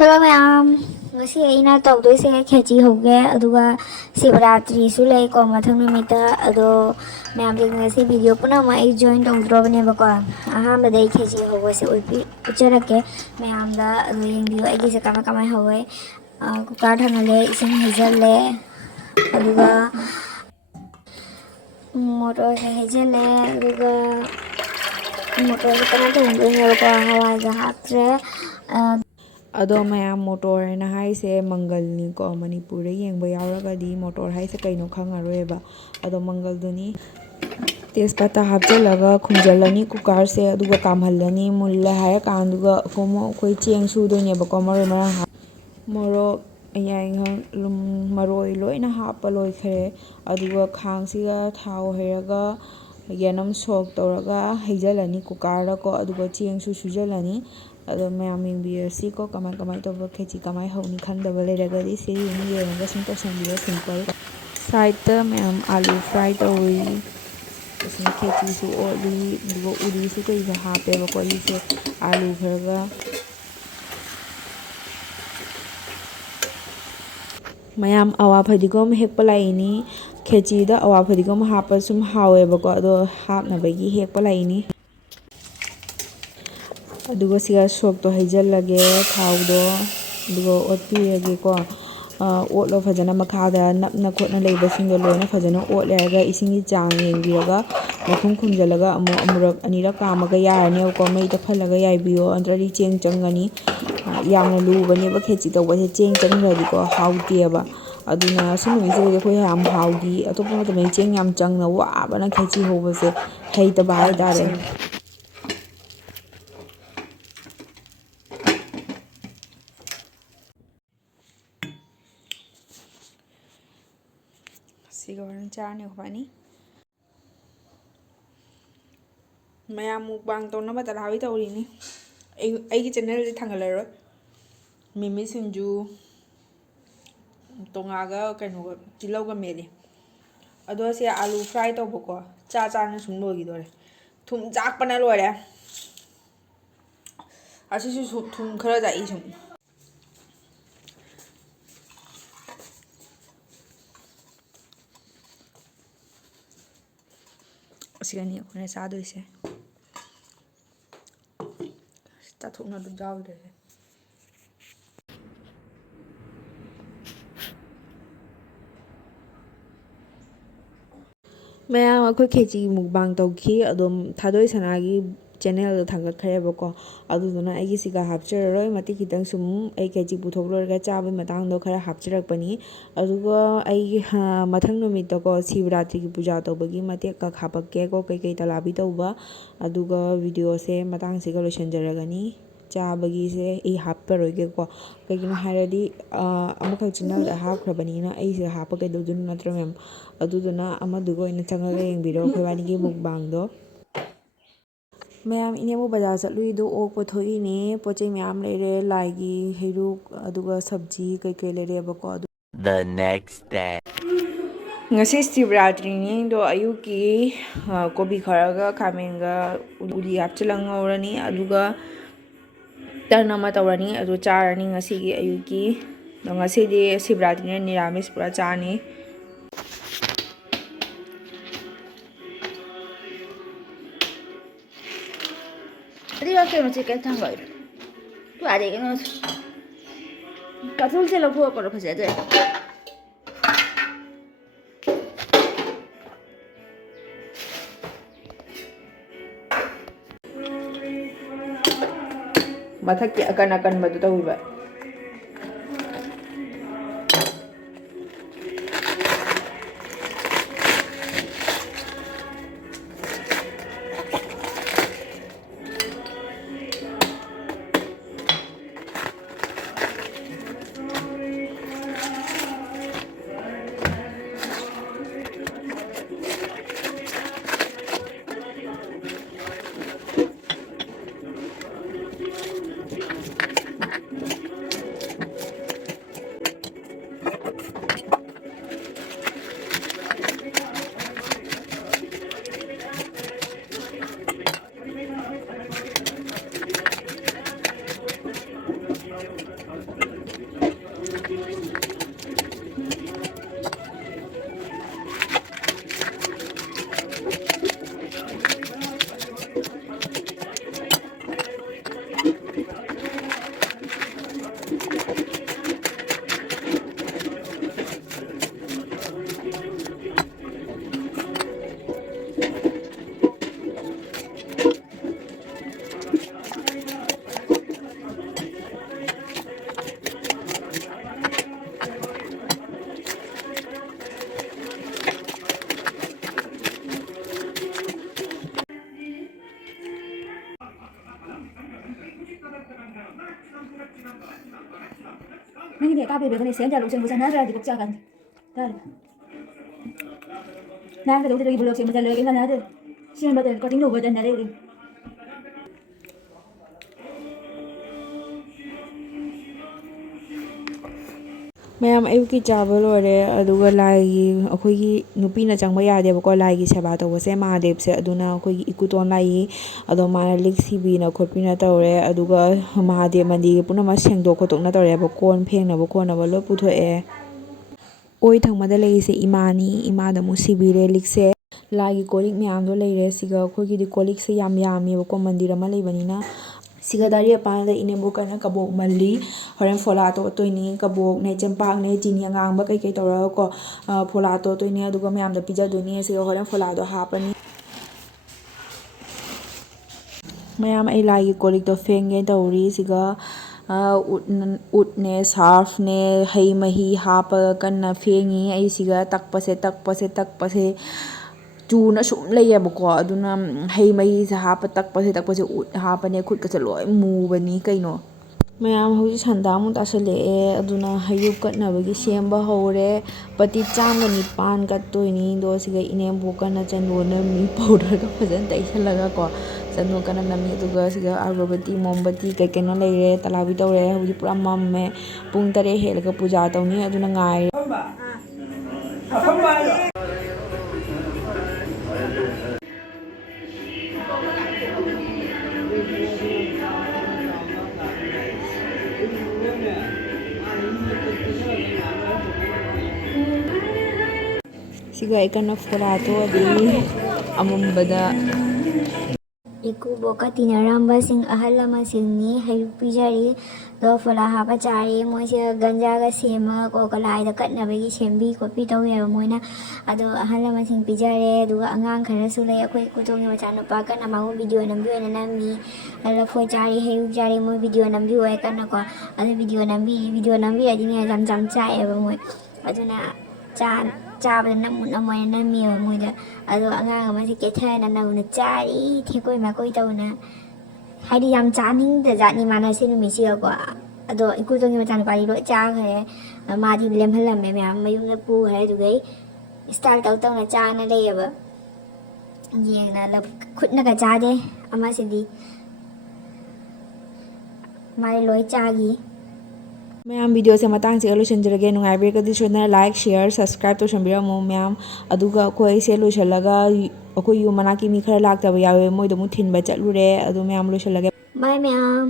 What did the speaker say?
Hello ma'am, ngasi ꯑꯩꯅ ꯇꯧꯗꯣꯏꯁꯦ ꯈꯦꯆꯤ ꯍꯧꯒꯦ ꯑꯗꯨꯒ ꯁꯤꯕꯔꯥꯇ꯭ꯔꯤꯁꯨ ꯂꯩꯀꯣ ꯃꯊꯪ ꯅꯨꯃꯤꯠꯇ ꯑꯗꯣ ꯃꯌꯥꯝꯁꯦ ꯉꯁꯤ ꯚꯤꯗꯤꯑꯣ ꯄꯨꯝꯅꯃꯛ ꯑꯩ ꯖꯣꯏꯟ ꯇꯧꯗ꯭ꯔꯕꯅꯦꯕꯀꯣ ꯑꯍꯥꯟꯕꯗ ꯑꯩ ꯈꯦꯆꯤ ꯍꯧꯕꯁꯦ ꯎꯠꯆꯔꯛꯀꯦ ꯃꯌꯥꯝꯗ ꯑꯗꯣ ꯌꯦꯡꯕꯤꯌꯨ ꯑꯩꯒꯤꯁꯦ ꯀꯃꯥꯏ ꯀꯃꯥꯏ ꯍꯧꯋꯦ ꯀꯨꯀꯔ ꯊꯥꯡꯒꯠꯂꯦ ꯏꯁꯤꯡ ꯍꯩꯖꯤꯜꯂꯦ ꯑꯗꯨꯒ ꯃꯣꯇꯣꯔꯁꯦ ꯍꯩꯖꯤꯜꯂꯦ ꯑꯗꯨꯒ ꯃꯣꯇꯣꯔꯁꯦ ꯀꯟꯅ ꯊꯣꯡꯗꯣꯏꯅꯦꯕꯀꯣ ꯍꯋꯥꯏꯒ ꯍꯥꯞꯇ꯭ꯔꯦ ꯑꯗꯣ ꯃꯌꯥꯝ ꯃꯣꯇꯣꯔꯅ ꯍꯥꯏꯁꯦ ꯃꯪꯒꯜꯅꯤꯀꯣ ꯃꯅꯤꯄꯨꯔꯗ ꯌꯦꯡꯕ ꯌꯥꯎꯔꯒꯗꯤ ꯃꯣꯇꯣꯔ ꯍꯥꯏꯁꯦ ꯀꯩꯅꯣ ꯈꯪꯉꯔꯣꯏꯕ ꯑꯗꯣ ꯃꯪꯒꯜꯗꯨꯅꯤ ꯇꯦꯖꯄꯇꯥ ꯍꯥꯞꯆꯤꯜꯂꯒ ꯈꯨꯝꯖꯤꯜꯂꯅꯤ ꯀꯨꯀꯔꯁꯦ ꯑꯗꯨꯒ ꯀꯥꯝꯍꯜꯂꯅꯤ ꯃꯨꯜꯂꯦ ꯍꯥꯏꯔꯀꯥꯟꯗꯨꯒ ꯑꯩꯈꯣꯏ ꯆꯦꯡ ꯁꯨꯗꯣꯏꯅꯦꯕꯀꯣ ꯃꯔꯣꯏ ꯃꯔꯥꯡ ꯃꯣꯔꯣꯛ ꯑꯌꯥꯏꯉꯪ ꯃꯔꯣꯏ ꯂꯣꯏꯅ ꯍꯥꯞꯄ ꯂꯣꯏꯈ꯭ꯔꯦ ꯑꯗꯨꯒ ꯈꯥꯡꯁꯤꯒ ꯊꯥꯎ ꯍꯩꯔꯒ ꯌꯦꯅꯝ ꯁꯣꯛ ꯇꯧꯔꯒ ꯍꯩꯖꯤꯜꯂꯅꯤ ꯀꯨꯀꯔꯗꯀꯣ ꯑꯗꯨꯒ ꯆꯦꯡꯁꯨ ꯁꯨꯖꯤꯜꯂꯅꯤ ꯑꯗꯣ ꯃꯌꯥꯝ ꯌꯦꯡꯕꯤꯔꯁꯤꯀꯣ ꯀꯃꯥꯏ ꯇꯧꯕ ꯈꯦꯆꯤ ꯀꯃꯥꯏ ꯍꯧꯅꯤ ꯈꯪꯗꯕ ꯂꯩꯔꯒꯗꯤ ꯁꯤ ꯌꯦꯡꯉꯒ ꯁꯨꯝ ꯇꯧꯁꯟꯕꯤꯌꯣ ꯁꯤꯝꯄꯜ ꯁꯥꯏꯠꯇ ꯃꯌꯥꯝ ꯑꯥꯂꯨ ꯐ꯭ꯔꯥꯏ ꯇꯧꯔꯤ ꯑꯁꯤꯅ ꯈꯦꯆꯤꯁꯨ ꯑꯣꯠꯂꯤ ꯑꯗꯨꯒ ꯎꯔꯤꯁꯨ ꯀꯩꯁꯨ ꯍꯥꯞꯄꯦꯕꯀꯣ ꯑꯩꯁꯦ ꯑꯥꯂꯨ ꯈꯔꯒ ꯃꯌꯥꯝ ꯑꯋꯥ ꯐꯗꯤꯒꯣꯝ ꯍꯦꯛꯄ ꯂꯥꯛꯏꯅꯤ ꯈꯦꯆꯤꯗ ꯑꯋꯥ ꯐꯗꯤꯒꯣꯝ ꯍꯥꯞꯄ ꯁꯨꯝ ꯍꯥꯎꯋꯦꯕꯀꯣ ꯑꯗꯣ ꯍꯥꯞꯅꯕꯒꯤ ꯍꯦꯛꯄ ꯂꯥꯛꯏꯅꯤ ꯑꯗꯨꯒ ꯁꯤꯒ ꯁꯣꯛꯇꯣ ꯍꯩꯖꯤꯜꯂꯒꯦ ꯊꯥꯎꯗꯣ ꯑꯗꯨꯒ ꯑꯣꯠꯄꯤꯔꯒꯦꯀꯣ ꯑꯣꯠꯂꯣ ꯐꯖꯅ ꯃꯈꯥꯗ ꯅꯞꯅ ꯈꯣꯠꯅ ꯂꯩꯕꯁꯤꯡꯗꯣ ꯂꯣꯏꯅ ꯐꯖꯅ ꯑꯣꯠꯂꯦ ꯍꯥꯏꯔꯒ ꯏꯁꯤꯡꯒꯤ ꯆꯥꯡ ꯌꯦꯡꯕꯤꯔꯒ ꯃꯈꯨꯝ ꯈꯨꯝꯖꯤꯜꯂꯒ ꯑꯃꯨꯔꯛ ꯑꯅꯤꯔꯛ ꯀꯥꯝꯃꯒ ꯌꯥꯔꯅꯦꯕꯀꯣ ꯃꯩꯗ ꯐꯜꯂꯒ ꯌꯥꯏꯕꯤꯌꯣ ꯅꯠꯇ꯭ꯔꯗꯤ ꯆꯦꯡ ꯆꯪꯒꯅꯤ ꯌꯥꯝꯅ ꯂꯨꯕꯅꯦꯕ ꯈꯦꯆꯤ ꯇꯧꯕꯁꯦ ꯆꯦꯡ ꯆꯪꯈ꯭ꯔꯗꯤꯀꯣ ꯍꯥꯎꯇꯦꯕ ꯑꯗꯨꯅ ꯁꯤ ꯅꯨꯃꯤꯠꯁꯤꯗꯗꯤ ꯑꯩꯈꯣꯏ ꯌꯥꯝ ꯍꯥꯎꯈꯤ ꯑꯇꯣꯞꯄ ꯃꯇꯝꯗꯗꯤ ꯆꯦꯡ ꯌꯥꯝ ꯆꯪꯅ ꯋꯥꯕꯅ ꯈꯦꯆꯤ ꯍꯧꯕꯁꯦ ꯍꯩꯇꯕ ꯍꯥꯏꯇꯥꯔꯦ ꯁꯤꯒ ꯍꯣꯔꯦꯟ ꯆꯥꯔꯅꯤ ꯑꯩꯈꯣꯏꯅꯤ ꯃꯌꯥꯝ ꯃꯨꯛꯕꯥꯡ ꯇꯧꯅꯕ ꯇꯔꯍꯥꯕꯤ ꯇꯧꯔꯤꯅꯤ ꯑꯩꯒꯤ ꯆꯦꯅꯦꯜꯗꯤ ꯊꯥꯡꯒꯠꯂꯔꯣꯏ ꯃꯤꯃꯤ ꯁꯤꯡꯖꯨ ꯇꯣꯉꯥꯒ ꯀꯩꯅꯣꯒ ꯇꯤꯜꯍꯧꯒ ꯃꯦꯠꯂꯤ ꯑꯗꯣ ꯁꯤ ꯑꯥꯂꯨ ꯐ꯭ꯔꯥꯏ ꯇꯧꯕꯀꯣ ꯆꯥꯅ ꯁꯨꯝ ꯂꯣꯏꯈꯤꯗꯣꯔꯦ ꯊꯨꯝ ꯆꯥꯛꯄꯅ ꯂꯣꯏꯔꯦ ꯑꯁꯤꯁꯨ ꯊꯨꯝ ꯈꯔ ꯆꯥꯛꯏ ꯁꯨꯝ ꯑꯁꯤꯒꯅꯤ ꯑꯩꯈꯣꯏꯅ ꯆꯥꯗꯣꯏꯁꯦ ꯆꯥꯊꯣꯛꯅ ꯑꯗꯨꯝ ꯌꯥꯎꯗ꯭ꯔꯦꯁꯦ ꯃꯌꯥꯝ ꯑꯩꯈꯣꯏ ꯈꯦꯆꯤ ꯃꯨꯛꯕꯥꯡ ꯇꯧꯈꯤ ꯑꯗꯨꯝ ꯊꯥꯗꯣꯏ ꯁꯅꯥꯒꯤ ꯆꯦꯅꯦꯜꯗꯣ ꯊꯥꯒꯠꯈ꯭ꯔꯦꯕꯀꯣ ꯑꯗꯨꯗꯨꯅ ꯑꯩꯒꯤꯁꯤꯒ ꯍꯥꯞꯆꯔꯔꯣꯏ ꯃꯇꯦꯛ ꯈꯤꯇꯪ ꯁꯨꯝ ꯑꯩ ꯈꯦꯆꯤ ꯄꯨꯊꯣꯛꯂꯣꯏꯔꯒ ꯆꯥꯕꯒꯤ ꯃꯇꯥꯡꯗꯣ ꯈꯔ ꯍꯥꯞꯆꯔꯛꯄꯅꯤ ꯑꯗꯨꯒ ꯑꯩꯒꯤ ꯃꯊꯪ ꯅꯨꯃꯤꯠꯇꯀꯣ ꯁꯤꯕꯔꯥꯇ꯭ꯔꯤꯒꯤ ꯄꯨꯖꯥ ꯇꯧꯕꯒꯤ ꯃꯇꯦꯛꯀ ꯍꯥꯞꯄꯛꯀꯦꯀꯣ ꯀꯩꯀꯩ ꯇꯂꯥꯕꯤ ꯇꯧꯕ ꯑꯗꯨꯒ ꯚꯤꯗꯤꯑꯣꯁꯦ ꯃꯇꯥꯡꯁꯤꯒ ꯂꯣꯏꯁꯤꯟꯖꯔꯒꯅꯤ ꯆꯥꯕꯒꯤꯁꯦ ꯑꯩ ꯍꯥꯞꯄꯔꯣꯏꯒꯦꯀꯣ ꯀꯩꯒꯤꯅꯣ ꯍꯥꯏꯔꯗꯤ ꯑꯃꯈꯛ ꯆꯦꯅꯦꯜꯗ ꯍꯥꯞꯈ꯭ꯔꯕꯅꯤꯅ ꯑꯩꯁꯦ ꯍꯥꯞꯄ ꯀꯩꯗꯧꯗꯣꯏꯅꯣ ꯅꯠꯇ꯭ꯔ ꯃꯦꯝ ꯑꯗꯨꯗꯨꯅ ꯑꯃꯗꯨꯒ ꯑꯣꯏꯅ ꯆꯪꯉꯒ ꯌꯦꯡꯕꯤꯔꯣ ꯑꯩꯈꯣꯏꯕꯥꯅꯤꯒꯤ ꯃꯨꯛꯕꯥꯡꯗꯣ ꯃꯌꯥꯝ ꯏꯅꯦꯝꯕꯨ ꯕꯖꯥꯔ ꯆꯠꯂꯨꯏꯗꯣ ꯑꯣꯛ ꯄꯨꯊꯣꯛꯏꯅꯦ ꯄꯣꯠ ꯆꯩ ꯃꯌꯥꯝ ꯂꯩꯔꯦ ꯂꯥꯏꯒꯤ ꯍꯩꯔꯨꯛ ꯑꯗꯨꯒ ꯁꯞꯖꯤ ꯀꯩꯀꯩ ꯂꯩꯔꯦꯕꯀꯣ The next day. ꯉꯁꯤ ꯁꯤꯕꯔꯥꯇ꯭ꯔꯤꯅꯤꯗꯣ ꯑꯌꯨꯛꯀꯤ ꯀꯣꯕꯤ ꯈꯔꯒ ꯈꯥꯃꯦꯟꯒ ꯎꯂꯤ ꯍꯥꯞꯆꯤꯜꯂꯒ ꯉꯧꯔꯅꯤ ꯑꯗꯨꯒ ꯇꯔꯟ ꯑꯃ ꯇꯧꯔꯅꯤ ꯑꯗꯨ ꯆꯥꯔꯅꯤ ꯉꯁꯤꯒꯤ ꯑꯌꯨꯛꯀꯤ ꯑꯗꯣ ꯉꯁꯤꯗꯤ ꯁꯤꯕꯔꯥꯇ꯭ꯔꯤꯅꯤꯅ ꯅꯤꯔꯥꯃꯤꯁ ꯄꯨꯔꯥ ꯆꯥꯅꯤ ꯑꯗꯨꯒ ꯀꯩꯅꯣ ꯆꯤꯛꯀꯟ ꯊꯪꯕ ꯇꯨꯋꯥꯗꯦ ꯀꯩꯅꯣ ꯀꯥꯊꯨꯜꯁꯦ ꯂꯧꯊꯣꯛꯄꯅꯣ ꯐꯖꯗ꯭ꯔꯦ ꯃꯊꯛꯀꯤ ꯑꯀꯟꯕꯗꯣ ꯇꯧꯕꯤꯕ Nangi ne kabe bego ne sen jalu sen busana ra di bukcha kan. Tar. Na ka do de bulok sen busana le na de. Sen ba de cutting over den na de. ꯃꯌꯥꯝ ꯑꯌꯨꯛꯀꯤ ꯆꯥꯕ ꯂꯣꯏꯔꯦ ꯑꯗꯨꯒ ꯂꯥꯏꯒꯤ ꯑꯩꯈꯣꯏꯒꯤ ꯅꯨꯄꯤꯅ ꯆꯪꯕ ꯌꯥꯗꯦꯕꯀꯣ ꯂꯥꯏꯒꯤ ꯁꯦꯕꯥ ꯇꯧꯕꯁꯦ ꯃꯍꯥꯗꯦꯕꯁꯦ ꯑꯗꯨꯅ ꯑꯩꯈꯣꯏꯒꯤ ꯏꯀꯨꯇꯣꯟ ꯂꯥꯛꯏ ꯑꯗꯣ ꯃꯥꯅ ꯂꯤꯛ ꯁꯤꯕꯤꯅ ꯈꯣꯠꯄꯤꯅ ꯇꯧꯔꯦ ꯑꯗꯨꯒ ꯃꯍꯥꯗꯦꯕ ꯃꯟꯗꯤꯔꯒꯤ ꯄꯨꯝꯅꯃꯛ ꯁꯦꯡꯗꯣꯛ ꯈꯣꯠꯇꯣꯛꯅ ꯇꯧꯔꯦꯕ ꯀꯣꯟ ꯐꯦꯡꯅꯕ ꯈꯣꯠꯅꯕ ꯂꯣꯏ ꯄꯨꯊꯣꯛꯑꯦ ꯑꯣꯏ ꯊꯪꯕꯗ ꯂꯩꯔꯤꯁꯦ ꯏꯃꯥꯅꯤ ꯏꯃꯥꯗ ꯑꯃꯨꯛ ꯁꯤꯕꯤꯔꯦ ꯂꯤꯛꯁꯦ ꯂꯥꯏꯒꯤ ꯀꯣꯜꯂꯤꯛ ꯃꯌꯥꯝꯗꯣ ꯂꯩꯔꯦ ꯁꯤꯒ ꯑꯩꯈꯣꯏꯒꯤꯗꯤ ꯀꯣꯜꯂꯤꯛꯁꯦ ꯌꯥꯝ ꯌꯥꯝꯃꯦꯕꯀꯣ ꯃꯟꯗꯤꯔ ꯑꯃ ꯂꯩꯕꯅꯤꯅ ꯁꯤꯒ ꯗꯥꯏꯔꯤ ꯃꯄꯥꯟꯗ ꯏꯅꯦꯝꯕꯣꯛꯀꯅ ꯀꯕꯣꯛ ꯃꯜꯂꯤ ꯍꯣꯔꯦꯟ ꯐꯣꯂꯥ ꯇꯣꯠꯇꯣꯏꯅꯤ ꯀꯕꯣꯛꯅꯦ ꯆꯦꯡꯄꯥꯛꯅꯦ ꯆꯤꯅꯤ ꯑꯉꯥꯡꯕ ꯀꯩꯀꯩ ꯇꯧꯔꯒꯀꯣ ꯐꯣꯂꯥ ꯇꯣꯠꯇꯣꯏꯅꯤ ꯑꯗꯨꯒ ꯃꯌꯥꯝꯗ ꯄꯤꯖꯗꯣꯏꯅꯤ ꯁꯤꯒ ꯍꯣꯔꯦꯟ ꯐꯣꯂꯥꯗꯣ ꯍꯥꯞꯄꯅꯤ ꯃꯌꯥꯝ ꯑꯩ ꯂꯥꯏꯒꯤ ꯀꯣꯜꯂꯤꯛꯇꯣ ꯐꯦꯡꯒꯦ ꯇꯧꯔꯤ ꯁꯤꯒ ꯎꯠꯅꯦ ꯁꯥꯔꯐꯅꯦ ꯍꯩ ꯃꯍꯤ ꯍꯥꯞꯄꯒ ꯀꯟꯅ ꯐꯦꯡꯉꯤ ꯑꯩ ꯁꯤꯒ ꯇꯛꯄꯁꯦ ꯆꯨꯅ ꯁꯨꯝ ꯂꯩꯌꯦꯕꯀꯣ ꯑꯗꯨꯅ ꯍꯩ ꯃꯍꯤꯁꯦ ꯍꯥꯞꯄ ꯇꯛꯄꯁꯦ ꯎꯠ ꯍꯥꯞꯄꯅꯦ ꯈꯨꯠꯀꯁꯦ ꯂꯣꯏ ꯃꯨꯕꯅꯤ ꯀꯩꯅꯣ ꯃꯌꯥꯝ ꯍꯧꯖꯤꯛ ꯁꯟꯗꯥꯃꯨꯛ ꯇꯥꯁꯜꯂꯛꯑꯦ ꯑꯗꯨꯅ ꯍꯩꯌꯨꯞ ꯀꯠꯅꯕꯒꯤ ꯁꯦꯝꯕ ꯍꯧꯔꯦ ꯄꯇꯤ 109 ꯀꯠꯇꯣꯏꯅꯤ ꯑꯗꯣ ꯁꯤꯒ ꯏꯅꯦꯝꯕꯣꯛꯀꯅ ꯆꯟꯗꯣꯟ ꯅꯝꯃꯤ ꯄꯥꯎꯗꯔꯒ ꯐꯖꯅ ꯇꯩꯁꯜꯂꯒꯀꯣ ꯆꯟꯗꯣꯟ ꯀꯟꯅ ꯅꯝꯃꯤ ꯑꯗꯨꯒ ꯁꯤꯒ ꯑꯒꯔꯕꯇꯤ ꯃꯣꯝꯕꯇꯤ ꯀꯩꯅꯣ ꯂꯩꯔꯦ ꯇꯂꯥꯕꯤ ꯇꯧꯔꯦ ꯍꯧꯖꯤꯛ ꯄꯨꯔꯥ ꯃꯝꯃꯦ ꯄꯨꯡ 3 ꯍꯦꯜꯂꯒ ꯄꯨꯖꯥ ꯇꯧꯅꯤ ꯑꯗꯨꯅ ꯉꯥꯏꯔꯦ siga ay kana furato di amambada ꯏꯀꯨꯕꯣꯛꯀ ꯇꯤꯟꯅꯔꯝꯕꯁꯤꯡ ꯑꯍꯜ ꯂꯃꯟꯁꯤꯡꯅꯤ ꯍꯩꯔꯨꯛ ꯄꯤꯖꯔꯤ ꯑꯗꯣ ꯐꯣꯂꯥ ꯍꯥꯞꯄ ꯆꯥꯔꯤ ꯃꯣꯏꯁꯦ ꯒꯟꯖꯥꯒ ꯁꯦꯝꯃꯒ ꯀꯣꯀꯂꯥꯏꯗ ꯀꯠꯅꯕꯒꯤ ꯁꯦꯝꯕꯤ ꯈꯣꯠꯄꯤ ꯇꯧꯋꯦꯕ ꯃꯣꯏꯅ ꯑꯗꯣ ꯑꯍꯜ ꯂꯃꯟꯁꯤꯡ ꯄꯤꯖꯔꯦ ꯑꯗꯨꯒ ꯑꯉꯥꯡ ꯈꯔꯁꯨ ꯂꯩ ꯑꯩꯈꯣꯏ ꯏꯀꯨꯇꯣꯡꯒꯤ ꯃꯆꯥꯅꯨꯄꯥ ꯀꯟꯅ ꯃꯉꯣꯟ ꯚꯤꯗꯤꯑꯣ ꯅꯝꯕꯤ ꯑꯣꯏꯅ ꯅꯝꯃꯤ ꯂꯐꯣꯏ ꯆꯥꯔꯤ ꯍꯩꯔꯨꯛ ꯆꯥꯔꯤ ꯃꯣꯏ ꯚꯤꯗꯤꯑꯣ ꯅꯝꯕꯤ ꯑꯣꯏ ꯀꯟꯅꯀꯣ ꯑꯗꯨ ꯚꯤꯗꯤꯑꯣ ꯅꯝꯕꯤꯔꯗꯤꯅꯦ ꯌꯥꯝ ꯆꯥꯏꯑꯦꯕ ꯃꯣꯏ ꯑꯗꯨꯅ ꯆꯥꯕꯗ ꯅꯝꯃꯣꯏꯅ ꯅꯝꯃꯦꯕ ꯃꯣꯏꯗ ꯑꯗꯣ ꯑꯉꯥꯡ ꯑꯃꯁꯦ ꯀꯦꯊꯔꯅ ꯅꯧꯅ ꯆꯥꯔꯤ ꯊꯦꯛꯀꯣꯏ ꯃꯥꯀꯣꯏ ꯇꯧꯅ ꯍꯥꯏꯗꯤ ꯌꯥꯝ ꯆꯥꯅꯤꯡꯗ ꯖꯥꯠꯅꯤ ꯃꯥꯅ ꯁꯤ ꯅꯨꯃꯤꯠꯁꯤꯗꯀꯣ ꯑꯗꯣ ꯏꯀꯨꯇꯣꯡꯒꯤ ꯃꯆꯥꯅꯨꯄꯥꯗꯤ ꯂꯣꯏ ꯆꯥꯈ꯭ꯔꯦ ꯃꯥꯗꯤ ꯂꯦꯝꯍꯜꯂꯝꯃꯦ ꯃꯌꯥꯝ ꯃꯌꯨꯝꯗ ꯄꯨꯈ꯭ꯔꯦ ꯑꯗꯨꯒꯩ ꯏꯁꯇꯥꯏꯜ ꯇꯧꯅ ꯆꯥꯅ ꯂꯩꯌꯦꯕ ꯌꯦꯡꯅ ꯈꯨꯠꯅꯒ ꯆꯥꯗꯦ ꯑꯃꯁꯤꯗꯤ ꯃꯥꯗꯤ ꯂꯣꯏ ꯆꯥꯈꯤ ꯃꯌꯥꯝ ꯚꯤꯗꯤꯑꯣꯁꯦ ꯃꯇꯥꯡꯁꯤꯒ ꯂꯣꯏꯁꯤꯟꯖꯔꯒꯦ ꯅꯨꯡꯉꯥꯏꯕꯤꯔꯒꯗꯤ ꯁꯣꯏꯗꯅ ꯂꯥꯏꯛ ꯁꯤꯌꯔ ꯁꯕꯁꯀ꯭ꯔꯥꯏꯕ ꯇꯧꯁꯟꯕꯤꯔꯝꯃꯣ ꯃꯌꯥꯝ ꯑꯗꯨꯒ ꯑꯩꯈꯣꯏꯁꯦ ꯂꯣꯏꯁꯤꯜꯂꯒ ꯑꯩꯈꯣꯏ ꯌꯨꯝ ꯃꯅꯥꯛꯀꯤ ꯃꯤ ꯈꯔ ꯂꯥꯛꯇꯕ ꯌꯥꯎꯋꯦ ꯃꯣꯏꯗ ꯑꯃꯨꯛ ꯊꯤꯟꯕ ꯆꯠꯂꯨꯔꯦ ꯑꯗꯨ ꯃꯌꯥꯝ ꯂꯣꯏꯁꯤꯜꯂꯒꯦ ꯕꯥꯏ ꯃꯌꯥꯝ